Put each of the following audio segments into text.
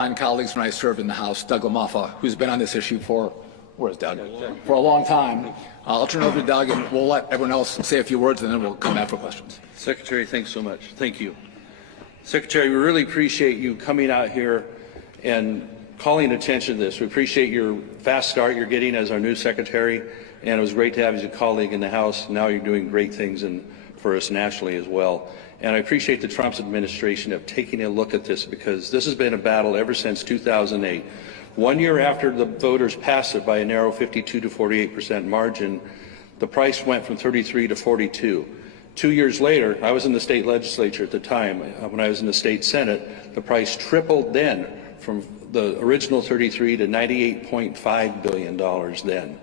And colleagues when I served in the House, Doug LaMalfa, who's been on this issue for, where's Doug? For a long time. I'll turn it over to Doug and we'll let everyone else say a few words and then we'll come back for questions. Secretary, thanks so much. Thank you. Secretary, we really appreciate you coming out here and calling attention to this. We appreciate your fast start you're getting as our new Secretary, and it was great to have you as a colleague in the House. Now you're doing great things for us nationally as well. And I appreciate the Trump administration of taking a look at this, because this has been a battle ever since 2008. 1 year after the voters passed it by a narrow 52 to 48% margin, the price went from 33 to 42. 2 years later, I was in the state legislature at the time. When I was in the state Senate, the price tripled then from the original 33 to $98.5 billion then.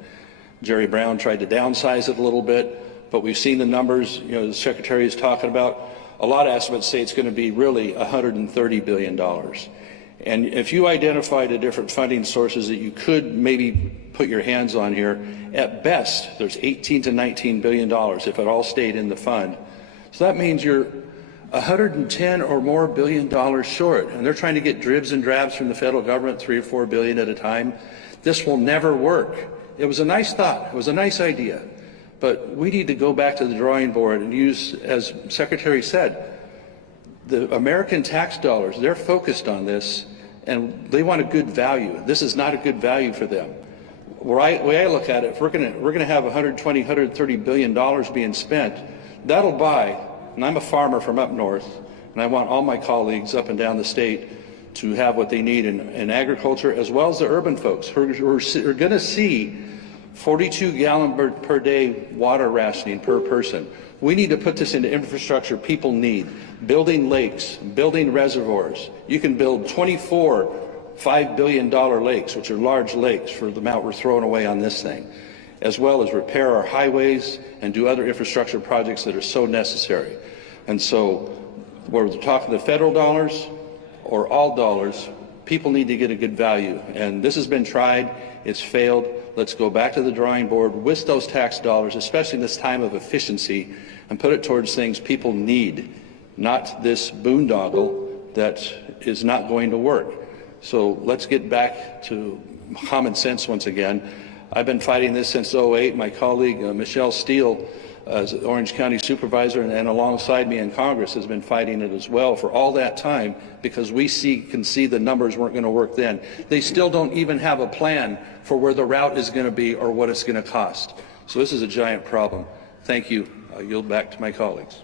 Jerry Brown tried to downsize it a little bit, but we've seen the numbers, the Secretary is talking about. A lot of estimates say it's going to be really $130 billion. And if you identify the different funding sources that you could maybe put your hands on here, at best, there's 18 to $19 billion if it all stayed in the fund. So that means you're 110 or more billion dollars short. And they're trying to get dribs and drabs from the federal government, 3 or 4 billion at a time. This will never work. It was a nice thought. It was a nice idea. But we need to go back to the drawing board and use, as Secretary said, the American tax dollars. They're focused on this, and they want a good value. This is not a good value for them. The way I look at it, if we're going to have 120, 130 billion dollars being spent, that'll buy. And I'm a farmer from up north, and I want all my colleagues up and down the state to have what they need in agriculture, as well as the urban folks who are going to see 42 gallon per day water rationing per person. We need to put this into infrastructure people need. Building lakes, building reservoirs. You can build 24 $5 billion lakes, which are large lakes for the amount we're throwing away on this thing, as well as repair our highways and do other infrastructure projects that are so necessary. And so whether we're talking the federal dollars or all dollars, people need to get a good value. And this has been tried, it's failed. Let's go back to the drawing board with those tax dollars, especially in this time of efficiency, and put it towards things people need, not this boondoggle that is not going to work. So let's get back to common sense once again. I've been fighting this since '08. My colleague Michelle Steele, as Orange County Supervisor and alongside me in Congress, has been fighting it as well for all that time, because we can see the numbers weren't going to work then. They still don't even have a plan for where the route is going to be or what it's going to cost. So this is a giant problem. Thank you. I'll yield back to my colleagues.